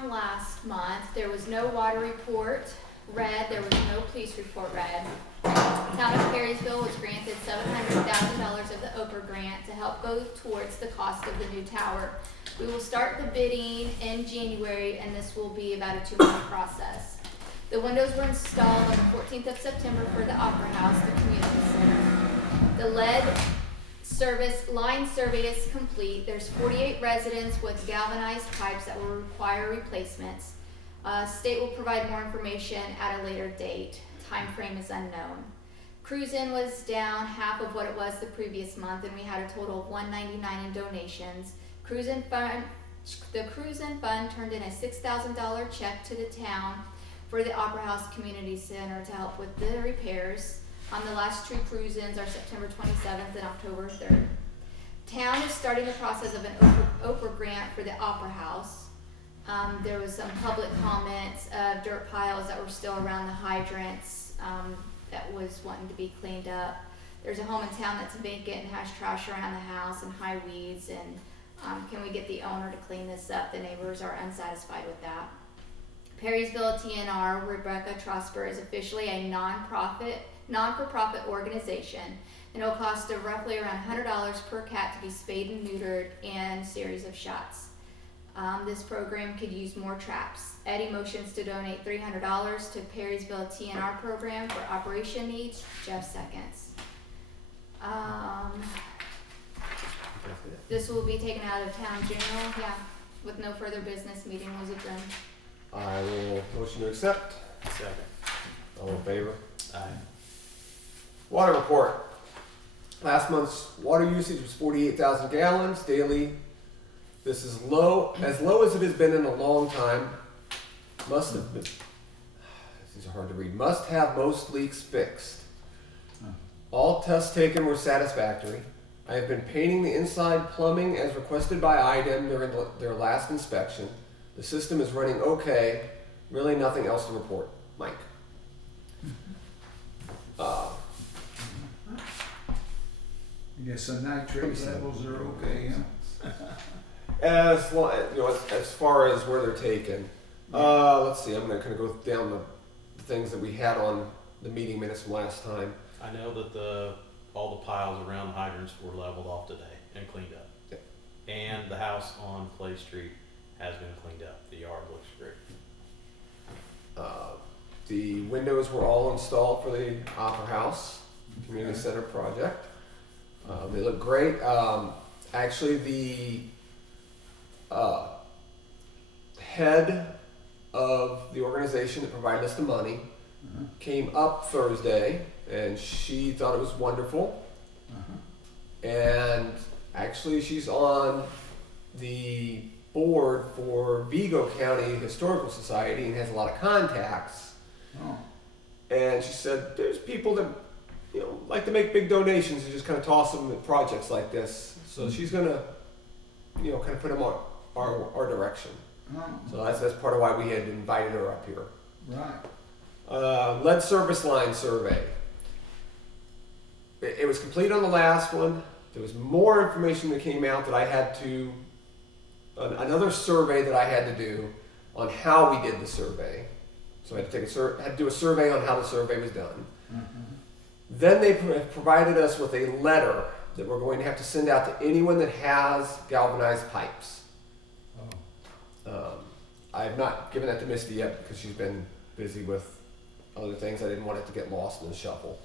from last month. There was no water report read. There was no police report read. The town of Perrysville was granted $700,000 of the Oprah grant to help go towards the cost of the new tower. We will start the bidding in January, and this will be about a 2-month process. The windows were installed on the 14th of September for the Opera House, the community center. The lead line survey is complete. There's 48 residents with galvanized pipes that will require replacements. State will provide more information at a later date. Time frame is unknown. Cruise In was down half of what it was the previous month, and we had a total of $199 in donations. The Cruise In Fund turned in a $6,000 check to the town for the Opera House Community Center to help with the repairs. The last 2 cruise-ins are September 27th and October 3rd. Town is starting the process of an Oprah grant for the Opera House. There was some public comments of dirt piles that were still around the hydrants that was wanting to be cleaned up. There's a home in town that's vacant and has trash around the house and high weeds, and can we get the owner to clean this up? The neighbors are unsatisfied with that. Perrysville TNR, Rebecca Trosper, is officially a non-for-profit organization, and it'll cost roughly around $100 per cat to be spayed and neutered and a series of shots. This program could use more traps. Eddie motions to donate $300 to Perrysville TNR program for operation needs. Jeff seconds. This will be taken out of town general. Yeah, with no further business, meeting was adjourned. I will motion to accept. Second. All in favor? Aye. Water report. Last month's water usage was 48,000 gallons daily. This is as low as it has been in a long time. Must have been, these are hard to read. Must have most leaks fixed. All tests taken were satisfactory. I have been painting the inside plumbing as requested by IDEM during their last inspection. The system is running okay. Really nothing else to report. Mike. I guess the nitrate levels are okay, huh? As far as where they're taken, let's see. I'm gonna kind of go down the things that we had on the meeting minutes from last time. I know that all the piles around the hydrants were leveled off today and cleaned up. Yep. And the house on Clay Street has been cleaned up. The yard looks great. The windows were all installed for the Opera House Community Center project. They look great. Actually, the head of the organization that provided us the money came up Thursday, and she thought it was wonderful. And actually, she's on the board for Vigo County Historical Society and has a lot of contacts. And she said there's people that like to make big donations and just kind of toss them at projects like this. So she's gonna kind of put them on our direction. So that's part of why we had invited her up here. Right. Lead service line survey. It was complete on the last one. There was more information that came out that I had to, another survey that I had to do on how we did the survey. So I had to had to do a survey on how the survey was done. Then they provided us with a letter that we're going to have to send out to anyone that has galvanized pipes. I have not given that to Misty yet because she's been busy with other things. I didn't want it to get lost in the shuffle.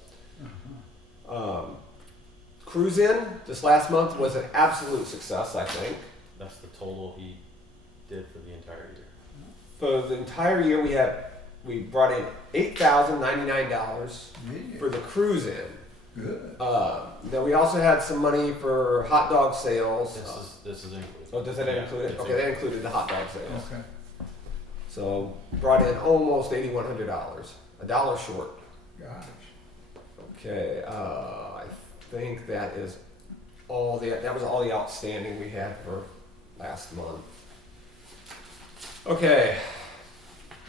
Cruise In this last month was an absolute success, I think. That's the total he did for the entire year. For the entire year, we brought in $8,099 for the Cruise In. Good. Then we also had some money for hot dog sales. This is included. Oh, does that include it? Okay, that included the hot dog sales. Okay. So brought in almost $8,100, $1 short. Gosh. Okay, I think that is that was all the outstanding we had for last month. Okay,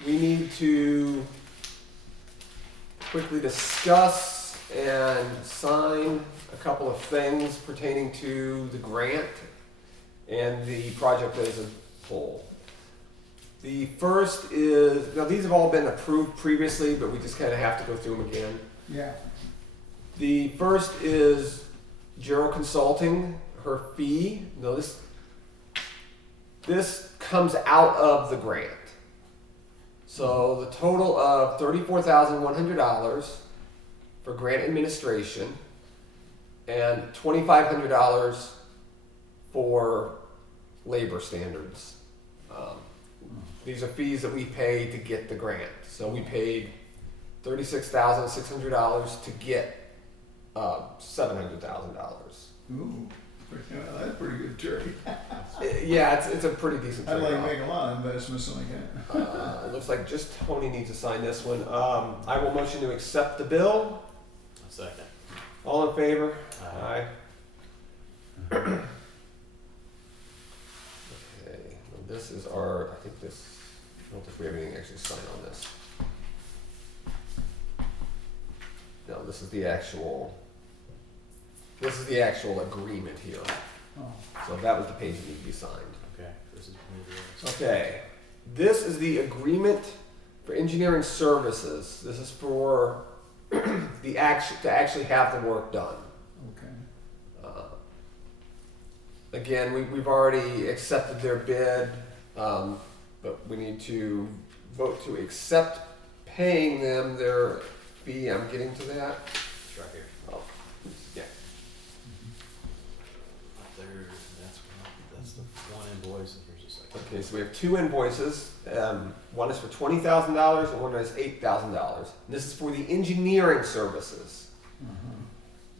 we need to quickly discuss and sign a couple of things pertaining to the grant and the project as a whole. The first is, now these have all been approved previously, but we just kind of have to go through them again. Yeah, The first is Gerald Consulting, her fee. No, this comes out of the grant. So the total of $34,100 for grant administration and $2,500 for labor standards. These are fees that we pay to get the grant. So we paid $36,600 to get $700,000. ooh, that's a pretty good trade. Yeah, it's a pretty decent I'd like to trade-off. make a lot of investments like that. It looks like just Tony needs to sign this one. I will motion to accept the bill. A second. All in favor? Aye. Okay, well, this is our, I think this, I don't think we have anything actually to sign on this. No, this is the actual agreement here. Oh, So that was the page that needed to be signed. Okay, this is one of yours. Okay, this is the agreement for engineering services. This is for to actually have the work done. okay. Again, we've already accepted their bid, but we need to vote to accept paying them their fee. I'm getting to that. It's right here. Oh, yeah. Up there, that's the one invoice, and here's the second. Okay, so we have two invoices. One is for $20,000 and one is $8,000. This is for the engineering services. Uh-huh.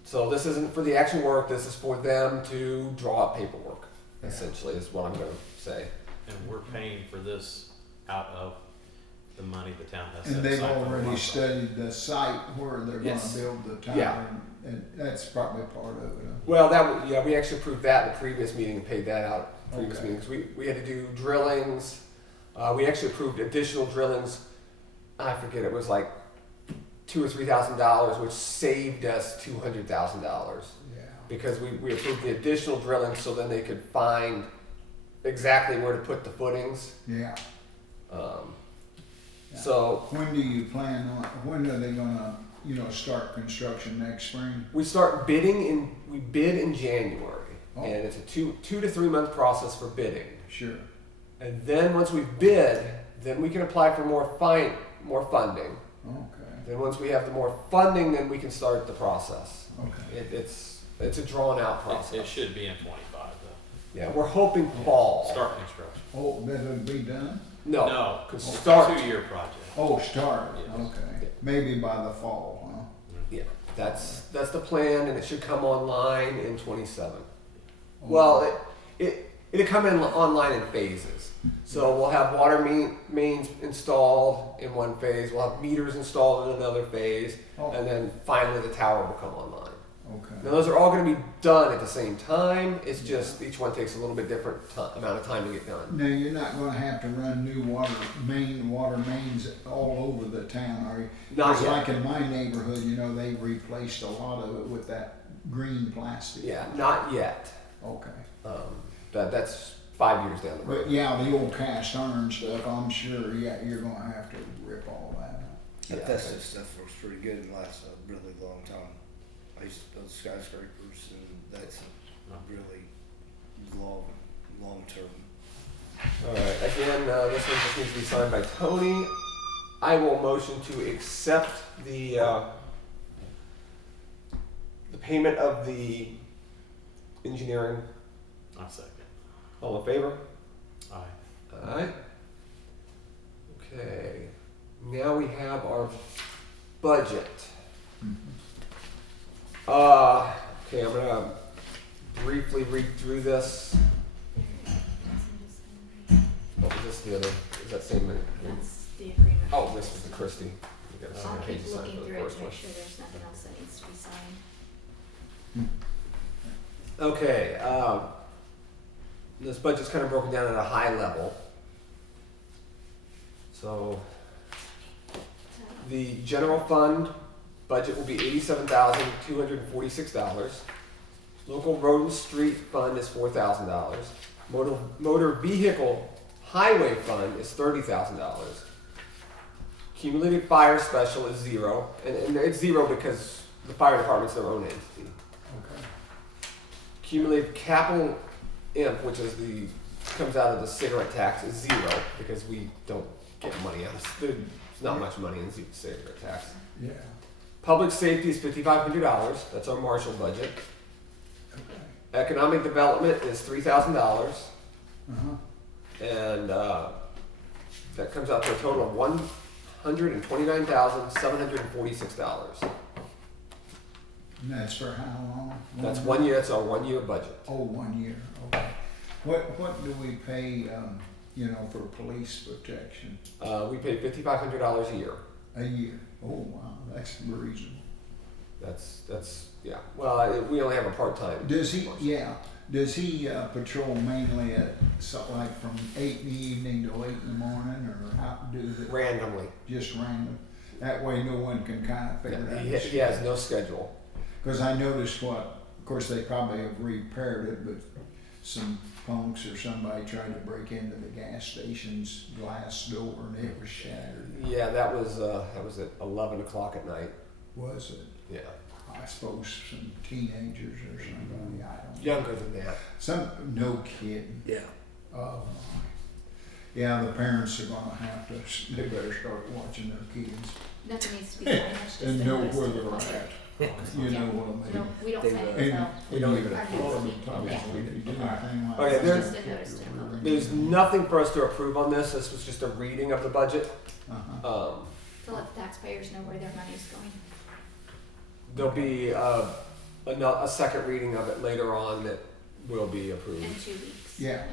So this isn't for the actual work. This is for them to draw up paperwork. Yeah. Essentially, is what I'm going to say. And we're paying for this out of the money the town has set And they've aside for the already water studied the site where they're gonna Yes. build the Yeah. tower, and that's probably part of it. Well, yeah, we actually approved that in the previous meeting and paid that out in previous Okay. meetings. We had to do drillings. We actually approved additional drillings. I forget, it was like $2,000 or $3,000, which saved us $200,000 Yeah. because we approved the additional drilling so then they could find exactly where to put the footings. Yeah. Um, Yeah. So When do you plan on, when are they gonna, start construction next spring? we bid in January, Oh. and it's a two to 3 month process for bidding. Sure. And then once we bid, then we can apply for more funding. Okay, Then once we have the more funding, then we can start the process. okay. It's a drawn out It process. should be in 25 though. Yeah, we're hoping fall. Start construction. Oh, that'll be done? No, No, could it's start. a 2-year project. Oh, start, Yes. okay. Maybe by the fall, huh? Yeah, that's the plan, and it should come online in 27. Oh. Well, it'll come in online in phases. So we'll have water mains installed in one phase. We'll have meters installed in another phase, Oh, and then finally the tower will come online. Now okay. those are all going to be done at the same time. It's just each one takes a little bit different amount of time to get done. Now, you're not gonna have to run new water mains all over the town, are you? Not Just yet. like in my neighborhood, they replaced a lot of it with that green plastic. Yeah, not yet. Okay. That's 5 years down the road. But yeah, the old cast iron stuff, I'm sure, yeah, you're gonna have to rip all that out. Yeah, That Tesla stuff was pretty good and lasts a really long time. I used to build skyscrapers and that's really long term. All right. Again, this one just needs to be signed by Tony. I will motion to accept the payment of the engineering. I second. All in favor? Aye. Alright. Okay. Now we have our budget. Okay, I'm gonna briefly read through this. What was this the other? Is that same? That's the agreement. Oh, this is the Christie. We got a I'll second page keep to sign looking for the through it first to one. make sure there's nothing else that needs to be signed. Okay, this budget's kind of broken down at a high level. So the general fund budget will be $87,246. Local road and street fund is $4,000. Motor vehicle Highway fund is $30,000. Cumulative fire special is 0, and it's 0 because the fire department's their own entity. Okay. Cumulative capital imp, which is comes out of the cigarette tax, is 0 because we don't get money out of there's not much money in cigarette tax. Yeah. Public safety is $5,500. That's our Marshall budget. Okay. Economic development is $3,000, Uh-huh. and that comes out to a total of $129,746. And that's for how long? That's 1 year. That's our 1 year budget. Oh, 1 year, okay. What do we pay, for police protection? We pay $5,500 a year. A year? Oh, wow, that's reasonable. That's yeah. Well, we only have a part time. Does he, does he patrol mainly at, like from 8 in the evening till 8 in the morning, or how do it? Randomly. Just random? That way no one can kind of figure Yeah, out. he has no schedule. Because I noticed of course they probably have repaired it, but some punks or somebody tried to break into the gas station's glass door and it was shattered. Yeah, that was at 11 o'clock at night. Was it? Yeah. I suppose some teenagers or somebody, I don't know. Younger than that. No kidding. Yeah. Oh my. Yeah, the parents are gonna have to, they better start watching their kids Nothing needs to be signed, it's just and a know notice where to they're the at. public. You know what I No, mean? we don't sign it, And, so. We don't even Our approve notice. and probably if you do anything like Okay, that. there's- Just a notice to the public. There's nothing for us to approve on this. This was just a reading of the budget. Uh-huh. To let the taxpayers know where their money's going. There'll be a second reading of it later on that will be In approved. 2 weeks. Yeah.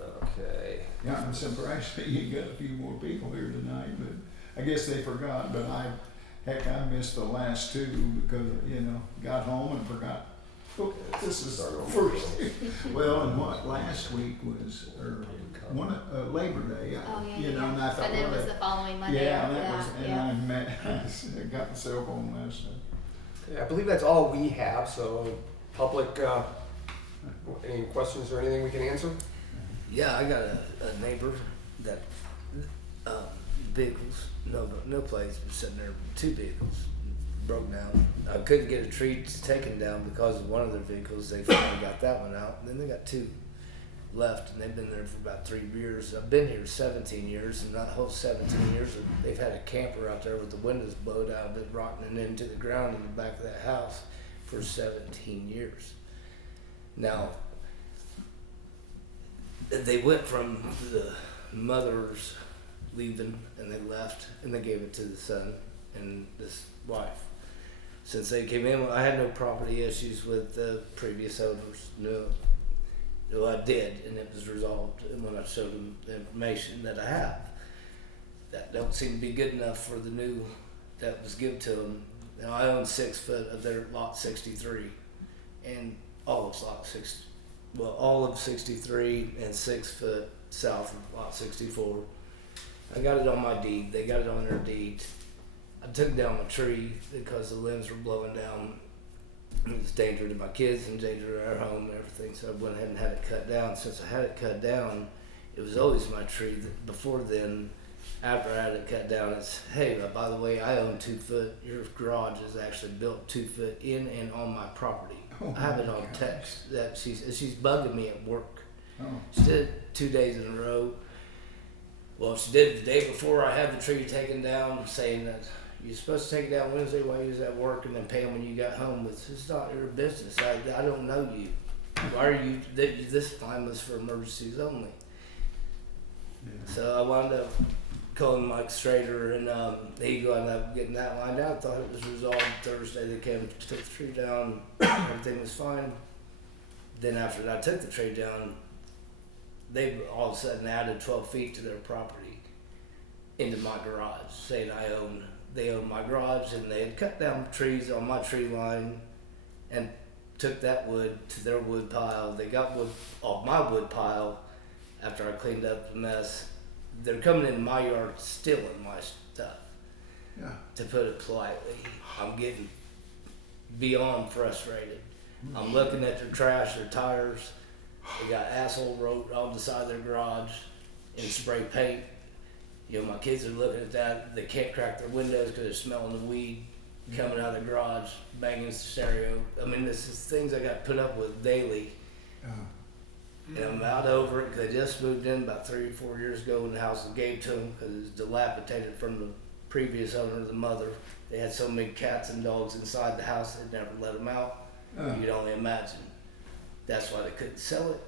Okay. Yeah, I'm surprised that you got a few more people here tonight, but I guess they forgot, but I missed the last two because, got home and forgot. Oh, this is our first. Well, and last week was, Labor Day, Oh, yeah, and I thought, And then it was the following Monday yeah, after that was, that, and yeah. I got myself on last night. Yeah, I believe that's all we have. So, public, any questions or anything we can answer? Yeah, I got a neighbor that vehicles, no place, was sitting there, 2 vehicles broke down. I couldn't get a tree taken down because of one of their vehicles. They finally got that one out. And then they got 2 left, and they've been there for about 3 years. I've been here 17 years, and that whole 17 years, they've had a camper out there with the windows blowed out, been rotting into the ground in the back of that house for 17 years. Now, they went from the mother's leaving, and they left, and they gave it to the son and this wife. Since they came in, I had no property issues with the previous owners. No, I did, and it was resolved. And when I showed them the information that I have, that don't seem to be good enough for the new that was given to them. Now I own 6 foot of their lot 63, and all of lot 6. Well, all of 63 and 6 foot south of lot 64. I got it on my deed. They got it on their deed. I took down my tree because the limbs were blowing down. It was danger to my kids and danger to our home and everything. So I went ahead and had it cut down. Since I had it cut down, it was always my tree. Before then, after I had it cut down, it's, hey, by the way, I own 2 foot. Your garage is actually built 2 foot in and on my property. Oh, I have it on my gosh. text that she's bugging me at work. Oh, She did it 2 days in a row. Well, she did it the day before I had the tree taken down, saying that you're supposed to take it down Wednesday while you was at work and then pay them when you got home. It's not your business. I don't know you. Why are you? This fine was for emergencies only. yeah. So I wound up calling Mike Strader, and he wound up getting that lined out. Thought it was resolved Thursday. They came, took the tree down. Everything was fine. Then after I took the tree down, they all of a sudden added 12 feet to their property into my garage, saying they own my garage, and they had cut down trees on my tree line and took that wood to their wood pile. They got wood off my wood pile after I cleaned up the mess. They're coming in my yard stealing my stuff. Yeah. To put it politely, I'm getting beyond frustrated. I'm looking at their trash, their tires. They got asshole wrote on the side of their garage, and spray paint. You know, my kids are looking at that. They can't crack their windows because they're smelling the weed coming out of the garage, banging the stereo. I mean, this is things I got put up with daily. And I'm out over it because I just moved in about 3 or 4 years ago when the house was gave to them because it was dilapidated from the previous owner, the mother. They had so many cats and dogs inside the house, they'd never let them out. You could only imagine. That's why they couldn't sell it.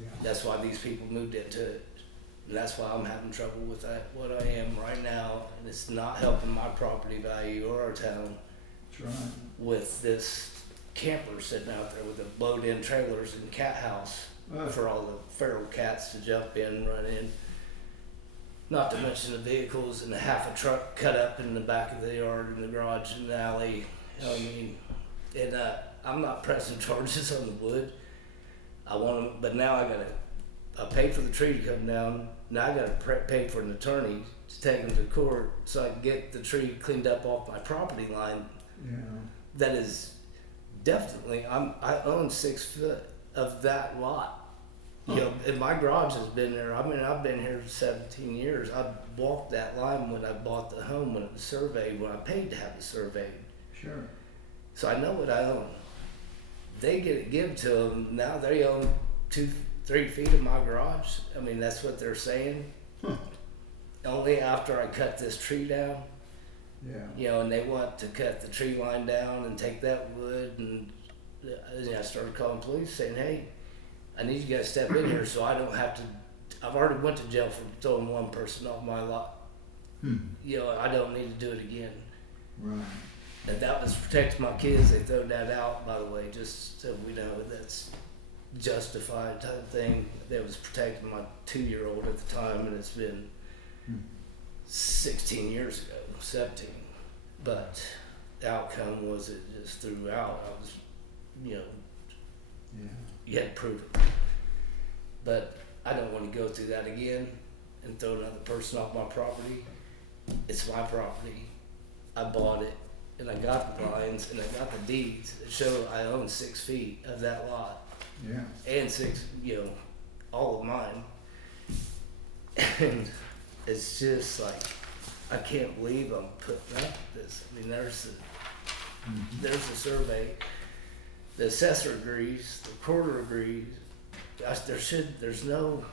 Yeah. That's why these people moved into it. And that's why I'm having trouble with that, what I am right now. And it's not helping my property value or our town That's right. with this camper sitting out there with the blowed-in trailers and cat house for all the feral cats to jump in, run in. Not to mention the vehicles and the half a truck cut up in the back of the yard, in the garage, in the alley. I mean, and I'm not pressing charges on the wood. I want them, but now I paid for the tree to come down. Now I gotta pay for an attorney to take them to court so I can get the tree cleaned up off my property line. Yeah. That is definitely, I own 6 foot of that lot. You know, and my garage has been there. I mean, I've been here 17 years. I walked that line when I bought the home, when it was surveyed, when I paid to have it surveyed. Sure. So I know what I own. They get it given to them. Now they own 2-3 feet of my garage. I mean, that's what they're saying. Only after I cut this tree down. Yeah. You know, and they want to cut the tree line down and take that wood. And I started calling police saying, hey, I need you guys to step in here so I don't have to. I've already went to jail for throwing one person off my lot. You know, I don't need to do it again. Right. And that was protecting my kids. They throw that out, by the way, just so we know that's justified type of thing. That was protecting my 2-year-old at the time, and it's been 16 years ago, 17. But the outcome was it just threw out. I was, you know, Yeah. you had to prove it. But I don't want to go through that again and throw another person off my property. It's my property. I bought it, and I got the lines, and I got the deeds that show I own 6 feet of that lot. Yeah. And 6, you know, all of mine. And it's just like, I can't believe I'm putting up with this. I mean, there's a survey. The assessor agrees, the recorder agrees. There's no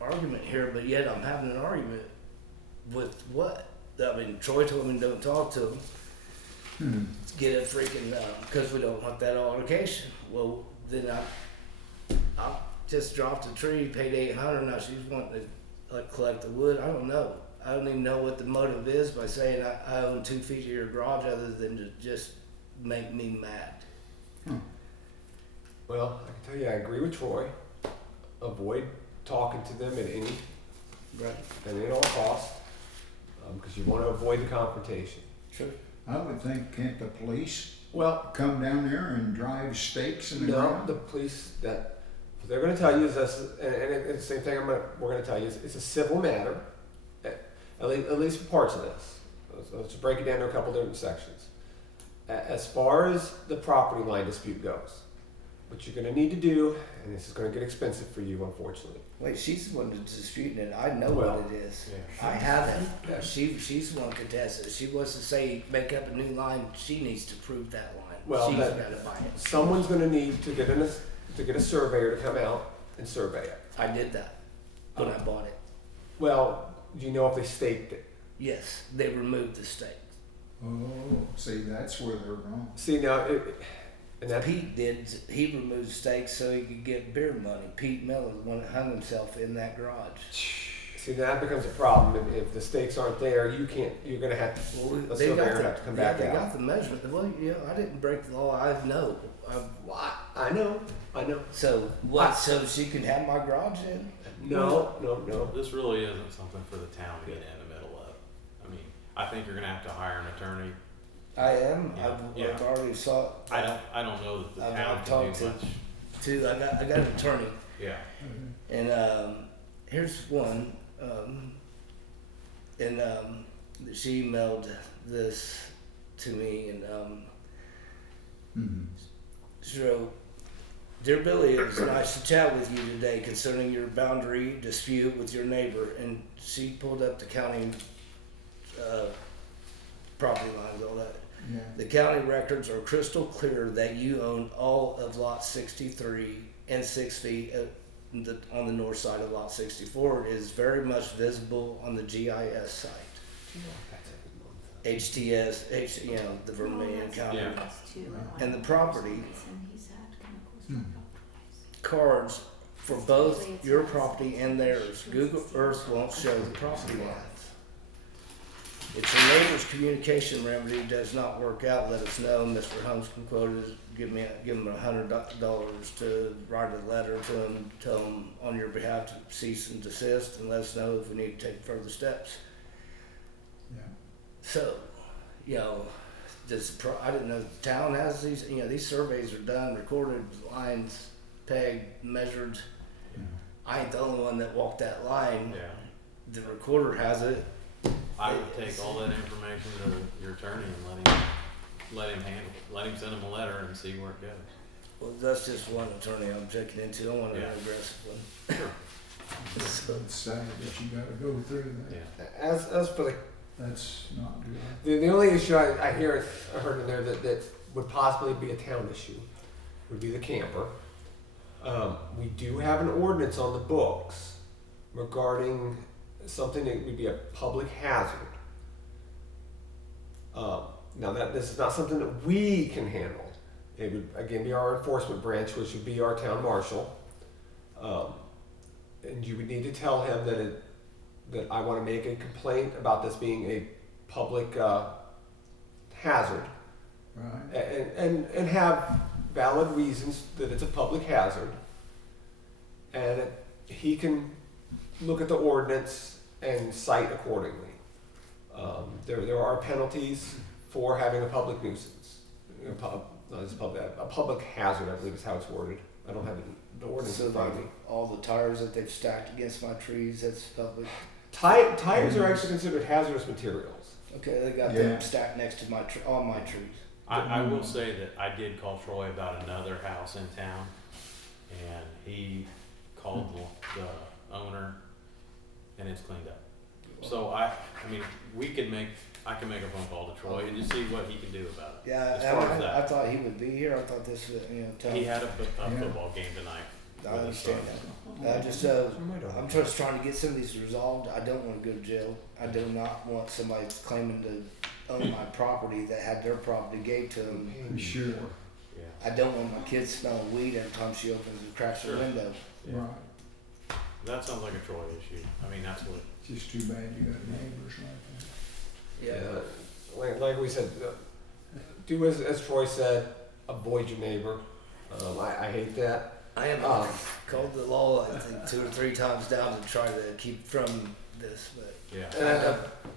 argument here, but yet I'm having an argument with what? I mean, Troy told me don't talk to him. Get a freaking, because we don't want that altercation. Well, then I just dropped a tree, paid $800. Now she's wanting to collect the wood. I don't know. I don't even know what the motive is by saying I own 2 feet of your garage, other than to just make me mad. Well, I can tell you, I agree with Troy. Avoid talking to them at any all cost, because you want to avoid the confrontation. Sure. I would think, can't the police Well, come down there and drive stakes in the no, ground? the police what they're going to tell you is this, and it's the same thing we're going to tell you is it's a civil matter, at least for parts of this. Let's break it down to a couple different sections. As far as the property line dispute goes, what you're going to need to do, and this is going to get expensive for you, unfortunately. Wait, she's the one that's disputing it. I know Well, what it is. yeah. I haven't. Yeah. She's the one contested. She wants to say make up a new line. She needs to prove that line. Well, she's that- got to buy it. Someone's going to need to get a surveyor to come out and survey it. I did that when I bought it. Well, do you know if they staked it? Yes, they removed the stake. Oh, see, that's where they're wrong. See now, and that Pete did. He removed stakes so he could get beer money. Pete Miller, the one that hung himself in that garage. see that becomes a problem. If the stakes aren't there, you can't. You're going to have Well, a they got surveyor the, have to come yeah, back they out. got the measurement. Well, yeah, I didn't break the law. I know. I know. So what? So she can have my garage in? No. This really isn't something for the town to get in the middle of. I mean, I think you're gonna have to hire an attorney. I am. Yeah, I've yeah. already saw. I don't know that the I've town can talked do to- much. I got an attorney, Yeah. and here's one, and she emailed this to me, and she wrote, Dear Billy, it was nice to chat with you today concerning your boundary dispute with your neighbor. And she pulled up the county property lines, all that. Yeah. The county records are crystal clear that you own all of lot 63 and 60 on the north side of lot 64. It is very much visible on the GIS site. HTS, the Vermilion County. Yeah. And the property cards for both your property and theirs. Google Earth won't show the property lines. If your neighbor's communication remedy does not work out, let us know. Mr. Holmes can quote us, give him $100 to write a letter to him, tell him on your behalf to cease and desist, and let us know if we need to take further steps. Yeah. So, I didn't know the town has these. These surveys are done, recorded, lines pegged, measured. Yeah. I ain't the only one that walked that line. Yeah. The recorder has it. I would take all that information to your attorney and let him handle it. Let him send him a letter and see where it goes. Well, that's just one attorney I'm checking into. I want an Yeah. aggressive one. So it's sad that you gotta go through that. Yeah. As for That's not good. the only issue I heard in there that would possibly be a town issue would be the camper. We do have an ordinance on the books regarding something that would be a public hazard. Now that this is not something that we can handle. It would again be our enforcement branch, which would be our town marshal. And you would need to tell him that I want to make a complaint about this being a public hazard, Right. and have valid reasons that it's a public hazard. And he can look at the ordinance and cite accordingly. There are penalties for having a public nuisance. A public hazard, I believe is how it's worded. I don't have the ordinance So in front of me. all the tires that they've stacked against my trees, that's public. Tires are actually considered hazardous materials. Okay, they got Yeah. them stacked next to all my trees. I will say that I did call Troy about another house in town, and he called the owner, and it's cleaned up. So I mean, I can make a phone call to Troy and just see what he can do about it. Yeah, As far as I that, thought he would be here. I thought this was, tell he him. had a football game tonight. I understand that. I'm just trying to get some of these resolved. I don't want to go to jail. I do not want somebody claiming to own my property that had their property gave to them. I'm sure. Yeah. I don't want my kids smelling weed every time she opens and cracks her Sure. window. Yeah. Right. That sounds like a Troy issue. I mean, that's what. Just too bad you got neighbors like Yeah. Like we said, do as Troy said, avoid your neighbor. I hate that. I have called the law, I think, 2 or 3 times down to try to keep from this, but Yeah.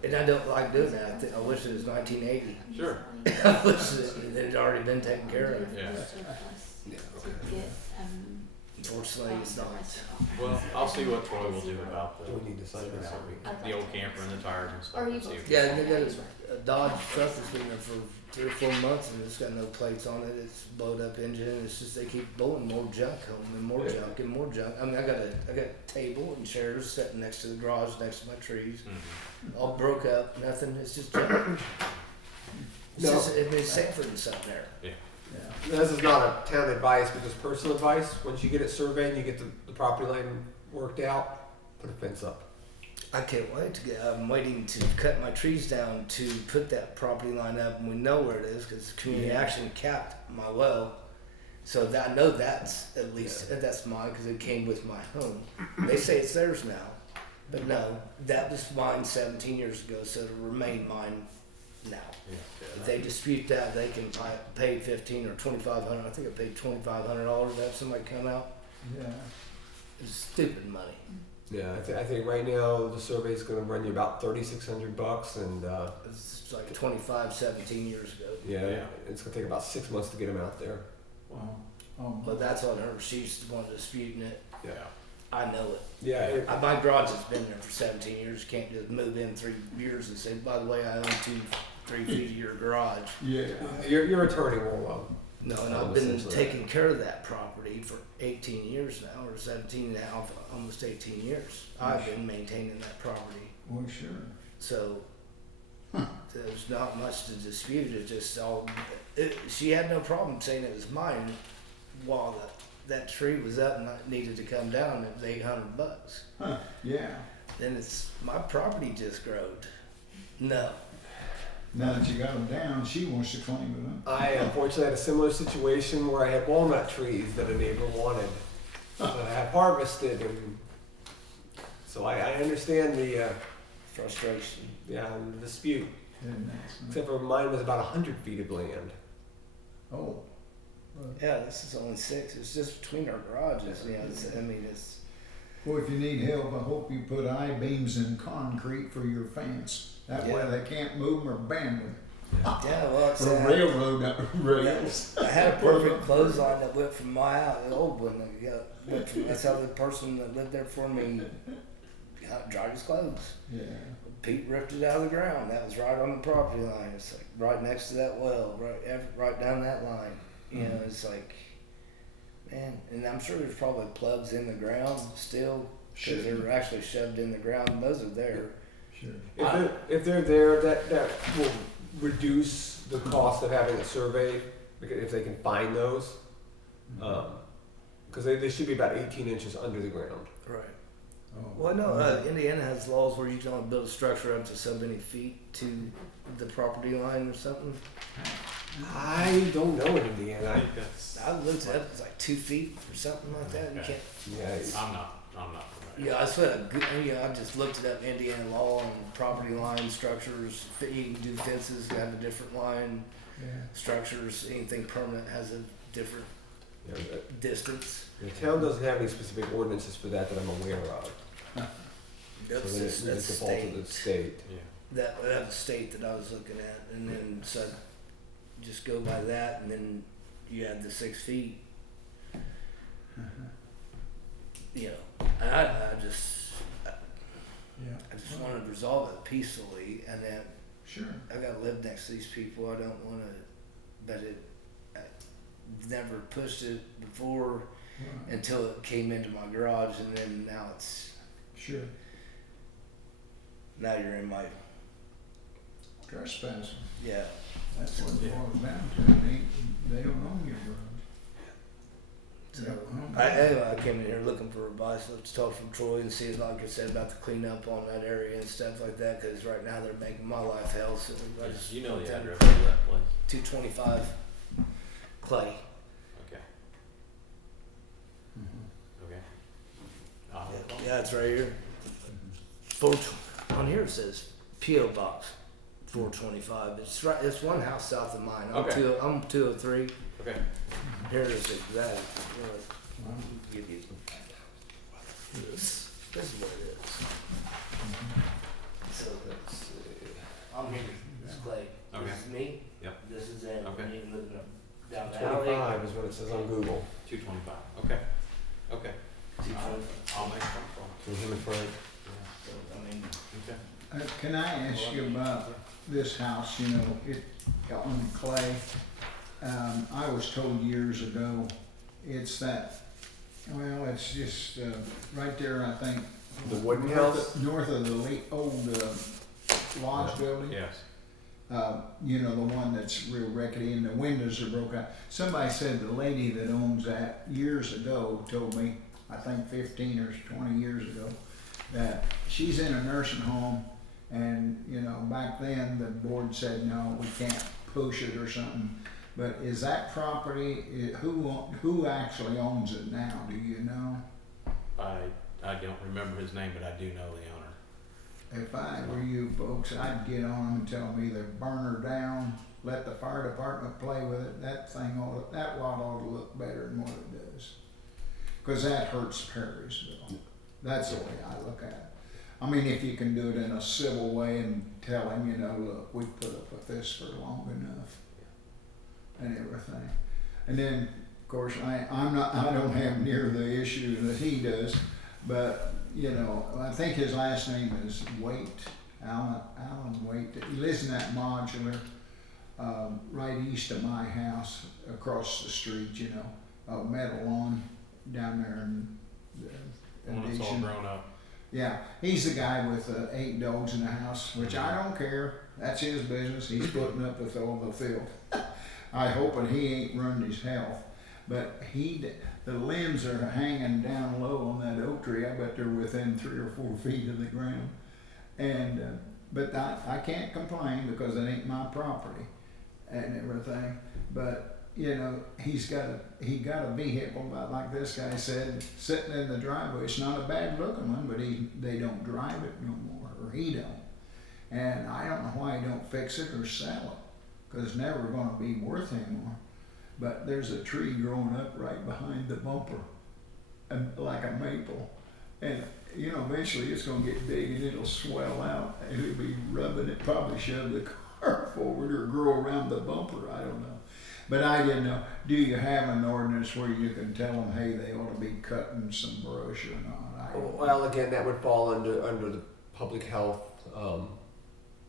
and I don't like doing that. I wish it was 1980. Sure. I wish it had already been taken care of. Yeah. Unfortunately, it's not. Well, I'll see what Troy will do about Do we need to sign this? the old camper and the tires and stuff. Are you- and see if- Yeah, they got a Dodge truck that's been there for 3 or 4 months and it's got no plates on it. It's blowed up engine. It's just they keep blowing more junk home and more junk and more junk. I mean, I got a table and chairs sitting next to the garage next to my trees, Mhm. all broke up. Nothing. It's just junk. It's No. just, it'd be safer than something there. that. This is not a town advice, but just personal advice. Once you get it surveyed and you get the property line worked out, put a fence up. I can't wait to get. I'm waiting to cut my trees down to put that property line up, and we know where it is because community action capped my well, so that I know that's at least that's mine because it came with my home. They say it's theirs now, but no, that was mine 17 years ago, so it'll remain mine now. Yeah. If they dispute that, they can pay $1,500 or $2,500. I think I paid $2,500 to have somebody come out. Yeah. It's stupid money. Yeah, I think right now the survey is going to run you about $3,600, and It's like 17 years ago. Yeah. it's going to take about 6 months to get them out there. Oh, But that's on her. She's the one disputing it. Yeah. I know it. Yeah. My garage has been there for 17 years. You can't just move in 3 years and say, by the way, I own 2-3 feet of your garage. yeah. Your attorney will No, and I've been taking care of that property for 18 years now, or 17 now, almost 18 years. I've been maintaining that property. Well, sure. So there's not much to dispute. It's just all. She had no problem saying it was mine while that tree was up and I needed to come down. It was $800. Huh, yeah. Then it's my property just growed. No. Now that you got them down, she wants to claim it, huh? I unfortunately had a similar situation where I had walnut trees that a neighbor wanted that I had harvested, and so I understand the Frustration. the dispute. Isn't that something? Except for mine was about 100 feet of land. Oh. Yeah, this is only 6. It's just between our garages. You know, it's. Well, if you need help, I hope you put I-beams in concrete for your fence. That way Yeah. they can't move them or bend them. Yeah, well, it's. Or railroad rails. I had a perfect clothesline that went from my house, the old one. Went from, that's how the person that lived there for me dried his clothes. Yeah. Pete ripped it out of the ground. That was right on the property line. It's like right next to that well, right down that line. You know, it's like, man, and I'm sure there's probably plugs in the ground still because they're actually shoved in the ground. Those are there. Sure. If they're there, that will reduce the cost of having it surveyed if they can find those, because they should be about 18 inches under the ground. Right. Oh. Well, no, Indiana has laws where you can only build a structure up to so many feet to the property line or something. I don't know in I Indiana. think that's. I looked it up. It's like 2 feet or something like that. You Okay. can't. Yeah, I'm not familiar. Yeah, I swear. I just looked it up. Indiana law and property line structures. You can do fences that have a different line. Yeah. Structures, anything permanent has a different yeah, distance. the town doesn't have any specific ordinances for that I'm aware of. That's So then it that's default to the state. Yeah. That was the state that I was looking at, and then so just go by that, and then you add the 6 feet. You know, and I just wanted to resolve it peacefully, and then Sure. I gotta live next to these people. I don't want to, but I've never pushed it before Right. until it came into my garage, and then now it's Sure. now you're in my Trespassing. yeah. That's what it boils down to. They don't own your garage. So They don't own anyway, I came in here looking for advice. Let's talk from Troy and see, like I said, about the cleanup on that area and stuff like that. Because right now they're making my life hell. So I just You know want the them address to of clean up. that place. 225 Clay. Okay. Mhm. Okay. I'll hold on. Yeah, it's right here. On here it says P.O. Box 425. It's right. It's one house south of mine. Okay. I'm 203. Okay. Here is exact. Wow. Give you this. This is what it is. So let's see. I'm here. This is Clay. Okay. This is me. Yep. This is Ed. Okay. Me living up down the alley. 25 is what it says on Google. 225. Okay. Okay. 225. I'll make a phone call. So him and Frank. Yeah. So I mean, Okay. Can I ask you about this house, it on Clay? I was told years ago, it's that, well, it's just, right there, I think. The wooden north house? North of the old, lodge building. Yes. The one that's real rickety and the windows are broke out. Somebody said the lady that owns that years ago told me, I think 15 or 20 years ago, that she's in a nursing home and, back then the board said, no, we can't push it or something. But is that property, who actually owns it now, do you know? I don't remember his name, but I do know the owner. If I were you folks, I'd get on them and tell them either burn her down, let the fire department play with it, that lot ought to look better than what it does. Cause that hurts Perrysville. That's the way I look at it. I mean, if you can do it in a civil way and tell him, look, we put up with this for long enough. And everything. And then, of course, I don't have near the issue that he does, but, I think his last name is Waite, Alan Waite. He lives in that modular. right east of my house, across the street, you know, a metal lawn down there in The one that's all Addition. grown up. Yeah, he's the guy with 8 dogs in the house, which I don't care. That's his business. He's putting up with all the filth. I hoping he ain't ruined his health. But the limbs are hanging down low on that oak tree. I bet they're within 3 or 4 feet of the ground. And but I can't complain because it ain't my property and everything. But you know, he got a vehicle, about like this guy said, sitting in the driveway. It's not a bad looking one, but they don't drive it no more, or he don't. And I don't know why he don't fix it or sell it, because it's never going to be worth anymore. But there's a tree growing up right behind the bumper, and like a maple, and you know, eventually it's going to get big and it'll swell out, and it'll be rubbing it, probably shove the car forward or grow around the bumper. I don't know. But I didn't know, do you have an ordinance where you can tell them, hey, they ought to be cutting some brush or not? Well, again, that would fall under the public health,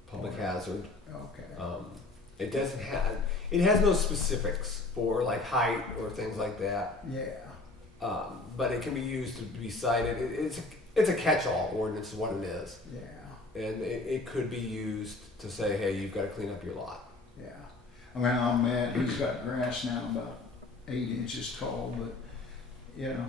public hazard. Okay. It doesn't have, it has no specifics for like height or things like that. Yeah. But it can be used to be cited. It's a catch-all ordinance is what it is. Yeah. And it could be used to say, hey, you've got to clean up your lot. Yeah. I mean, I'm mad. He's got grass now about 8 inches tall, but you know,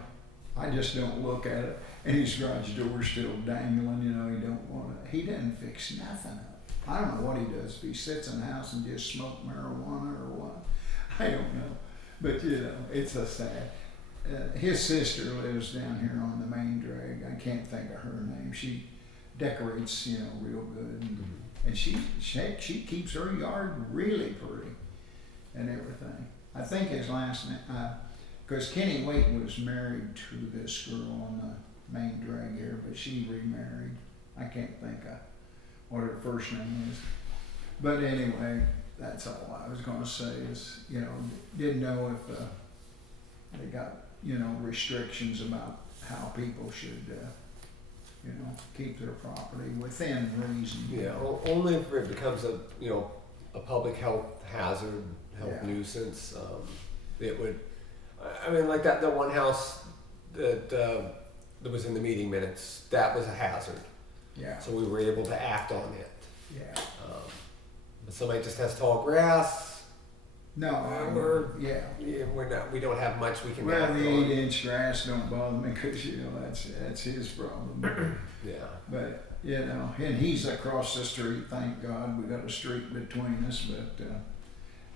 I just don't look at it. And his garage door's still dangling. You know, he doesn't fix nothing up. I don't know what he does. If he sits in the house and just smoke marijuana or what, I don't know. But you know, it's a sad. His sister lives down here on the main drag. I can't think of her name. She decorates, you know, real good, and she keeps her yard really pretty and everything. I think his last name, because Kenny Waite was married to this girl on the main drag here, but she remarried. I can't think of what her first name is. But anyway, that's all I was going to say is, you know, didn't know if they got, you know, restrictions about how people should, you know, keep their property within reason. Yeah, only if it becomes a public health hazard, health Yeah. nuisance. It would, I mean, like that one house that was in the meeting minutes, that was a hazard. Yeah, So we were able to act on it. yeah. But somebody just has tall grass, No, yeah. we don't have much we can Well, act the on. 8-inch grass don't bother me because, you know, that's his problem. Yeah. But, you know, and he's across the street, thank God. We got a street between us, but,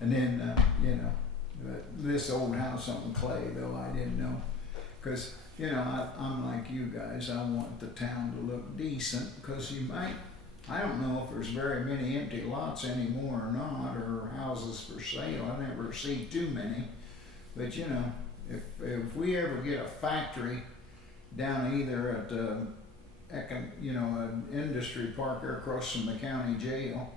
and then, you know, but this old house on Clay, though, I didn't know. Because, you know, I'm like you guys, I want the town to look decent because you might, I don't know if there's very many empty lots anymore or not, or houses for sale. I never see too many. But, you know, if we ever get a factory down either at, you know, an industry park there across from the county jail,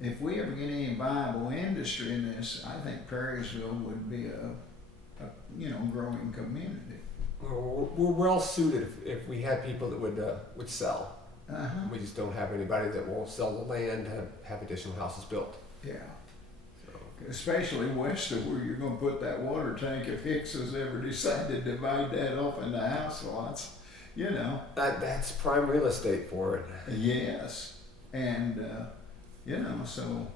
if we ever get any viable industry in this, I think Perrysville would be a you know, growing community. We're well suited if we had people that would sell. Uh-huh. We just don't have anybody that will sell the land, have additional houses built. Yeah. So, Especially west of where you're gonna put that water tank if Hicks has ever decided to divide that off into house lots, you know. that's prime real estate for it. Yes. And, you know, so,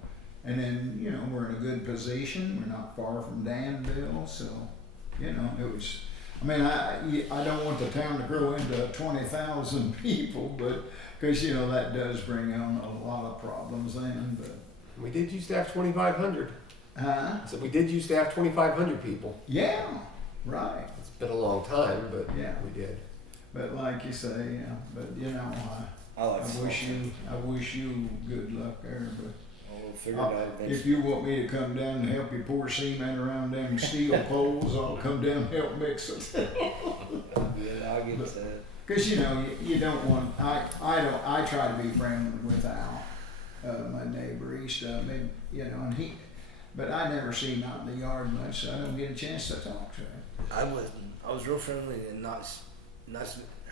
and then, you know, we're in a good position. We're not far from Danville, so, you know, it was, I mean, I don't want the town to grow into 20,000 people, but, because, you know, that does bring on a lot of problems then, but. We did used to have 2,500. Huh? So we did used to have 2,500 people. Yeah, right. It's been a long time, but Yeah. we did. But like you say, yeah, but you know, I like I wish you good luck there, but We'll figure it out if eventually. you want me to come down and help you pour cement around them steel poles, I'll come down and help mix it. Yeah, I'll get to that. Cause you know, you don't want, I try to be friendly with Al, my neighbor east of me, you know, and but I never see him out in the yard much, so I don't get a chance to talk to him. I was real friendly and nice.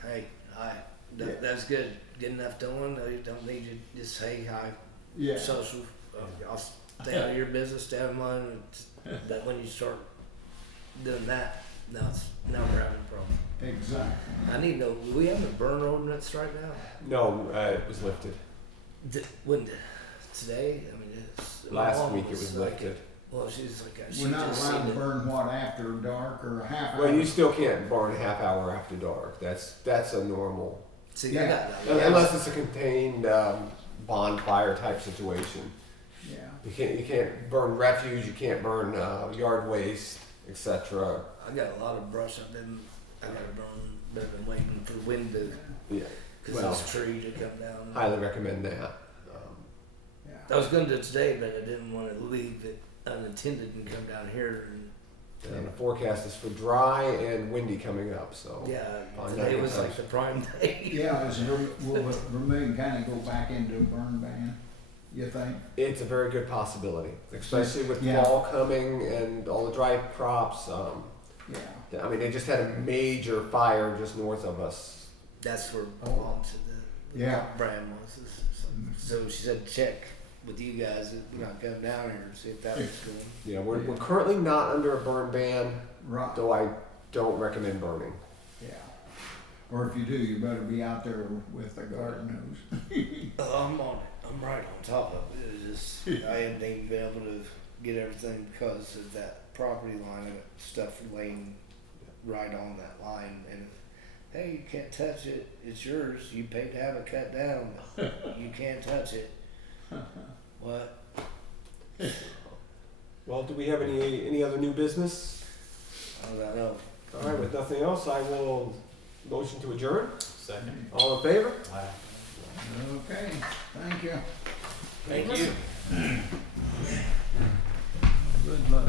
Hey, hi. That's good. Good enough doing. I don't need you. Just hey, hi. Yeah, Social. stay out of your business, stay out of mine. But when you start doing that, now we're having a problem. Exactly. I need to know, do we have a burn ordinance right now? No, it was lifted. Today? I mean, my Last mom week it was like, lifted. well, she's like, she We're not just allowed seen to it. burn what after dark or a half hour. Well, you still can't burn a half hour after dark. That's a normal, See, Yeah. I got that. unless it's a contained bonfire type situation. Yeah. You can't burn refuse. You can't burn yard waste, etc. I got a lot of brush I gotta burn, but I've been waiting for the wind to, Yeah, cause Well, this tree to come down. highly recommend that. Yeah. I was gonna do it today, but I didn't want to leave it unattended and come down here And the forecast is for dry and windy coming up. So and, yeah, Fine, today that was makes like the prime day. Yeah, will Vermillion County go back into a burn ban, you think? it's a very good possibility, especially with Yeah. fall coming and all the dry crops. Yeah. I mean, they just had a major fire just north of us. That's where my mom said that. Yeah. Brian was. So she said check with you guys. We're not come down here and see if that was going. Yeah, we're currently not under a burn ban, Right. though I don't recommend burning. Yeah. Or if you do, you better be out there with a garden hose. I'm on it. I'm right on top of it. It was just I hadn't even been able to get everything because of that property line and stuff laying right on that line. And hey, you can't touch it. It's yours. You paid to have it cut down. You can't touch it. What? Well, do we have any other new business? I don't know. All right, with nothing else, I will motion to adjourn. Second. All in favor? Okay, thank you. Thank you. Good luck.